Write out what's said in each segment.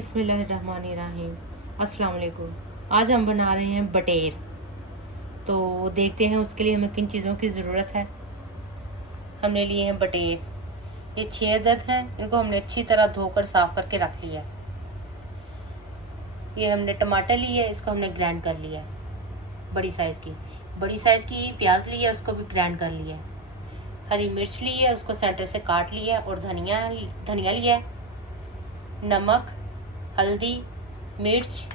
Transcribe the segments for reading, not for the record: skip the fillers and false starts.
बिस्मिल्लाहिर्रहमानिर्रहीम। अस्सलाम वालेकुम। आज हम बना रहे हैं बटेर। तो देखते हैं उसके लिए हमें किन चीज़ों की ज़रूरत है। हमने लिए हैं बटेर, ये 6 अदद हैं। इनको हमने अच्छी तरह धोकर साफ़ करके रख लिया है। ये हमने टमाटर लिए, इसको हमने ग्राइंड कर लिया है। बड़ी साइज़ की प्याज ली है, उसको भी ग्राइंड कर लिया है। हरी मिर्च ली है, उसको सेंटर से काट लिया है। और धनिया लिया है। नमक, हल्दी, मिर्च,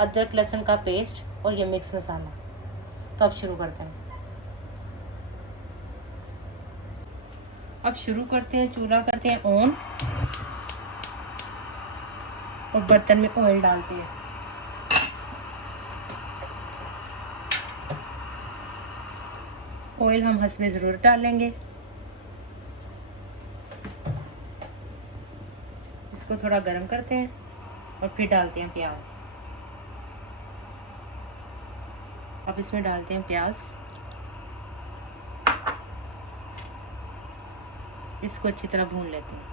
अदरक लहसुन का पेस्ट और ये मिक्स मसाला। तो अब शुरू करते हैं। चूल्हा करते हैं ऑन और बर्तन में ऑयल डालते हैं। ऑयल हम हस्बे ज़रूरत डालेंगे। इसको थोड़ा गर्म करते हैं और फिर डालते हैं प्याज। अब इसमें डालते हैं प्याज। इसको अच्छी तरह भून लेते हैं।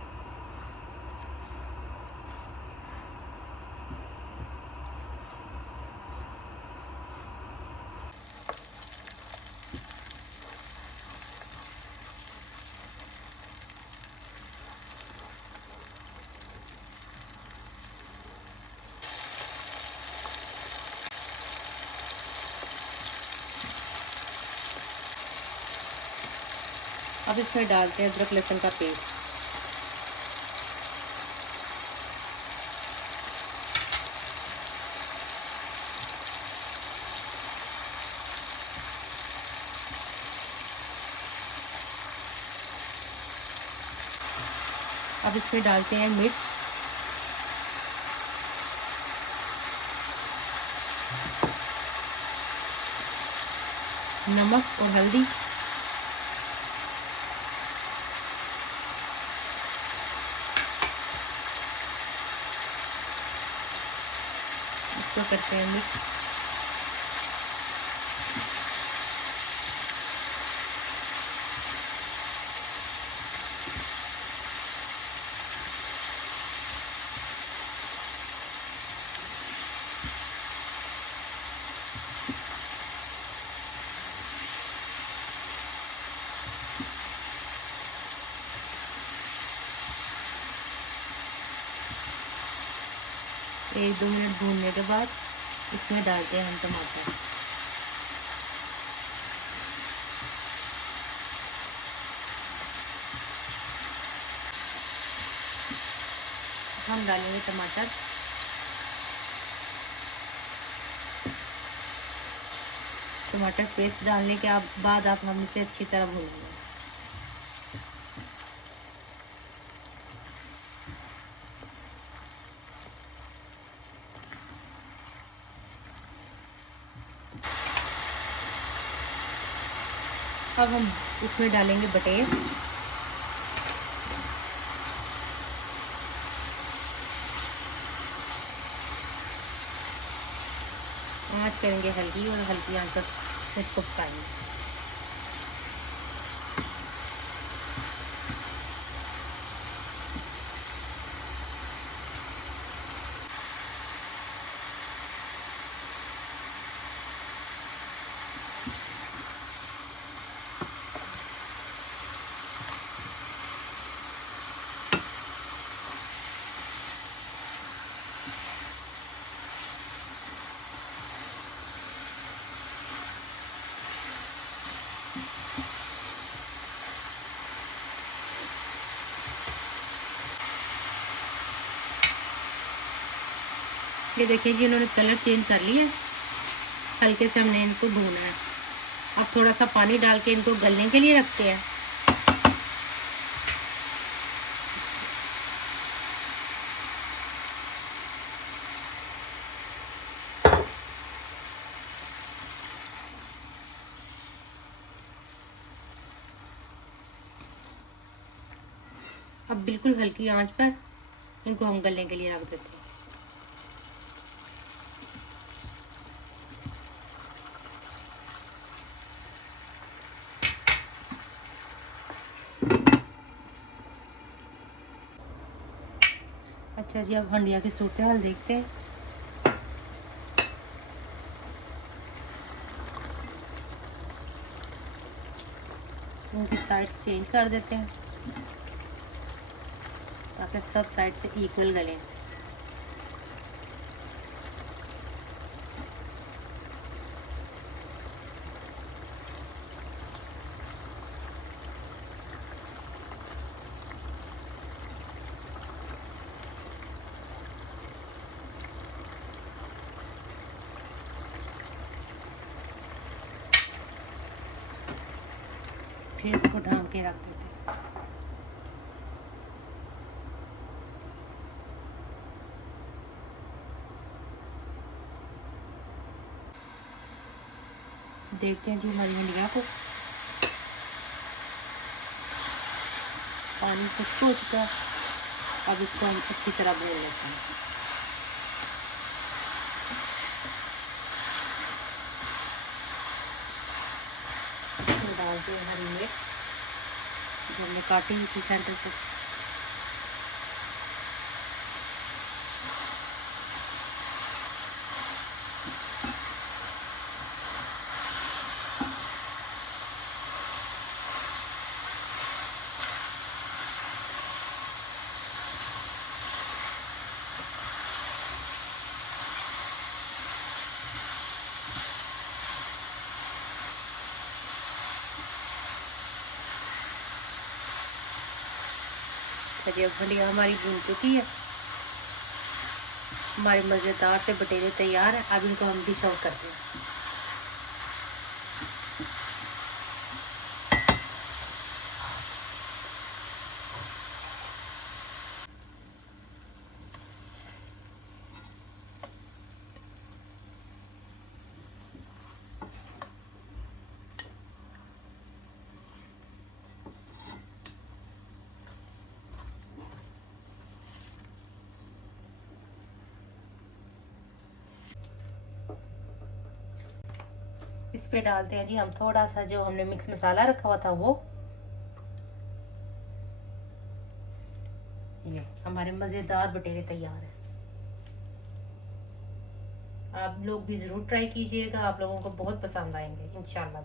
अब इसमें डालते हैं अदरक लहसुन का पेस्ट। अब इसमें डालते हैं मिर्च, नमक और हल्दी। इसको करते हैं मिक्स। एक दो मिनट भूनने के बाद इसमें डालते हैं हम टमाटर। हम डालेंगे टमाटर। टमाटर पेस्ट डालने के बाद आप हम इसे अच्छी तरह भूनेंगे। अब हम इसमें डालेंगे बटेर। आँच करेंगे हल्की और हल्की आँच पर इसको पकाएंगे। ये देखिए जी, इन्होंने कलर चेंज कर लिया है। हल्के से हमने इनको भूना है। अब थोड़ा सा पानी डाल के इनको गलने के लिए रखते हैं। अब बिल्कुल हल्की आंच पर इनको हम गलने के लिए रख देते हैं। अच्छा जी, अब हंडिया की सूरत हाल देखते हैं। उनकी साइड्स चेंज कर देते हैं ताकि सब साइड से इक्वल गलें। फिर इसको ढांक के रख देते हैं। देखते हैं जी हमारी हंडिया को पानी कुछ हो चुका है। अब इसको हम अच्छी तरह भून लेते हैं। इसमें डालते हैं हरी मिर्च जो हमने काटी हुई थी सेंटर से। चलिए अब हंडिया हमारी भून चुकी है। हमारे मज़ेदार से बटेरे तैयार हैं। अब इनको हम डिश आउट करते हैं। इस पे डालते हैं जी हम थोड़ा सा जो हमने मिक्स मसाला रखा हुआ था वो। ये हमारे मज़ेदार बटेरे तैयार हैं। आप लोग भी ज़रूर ट्राई कीजिएगा, आप लोगों को बहुत पसंद आएंगे इंशाल्लाह।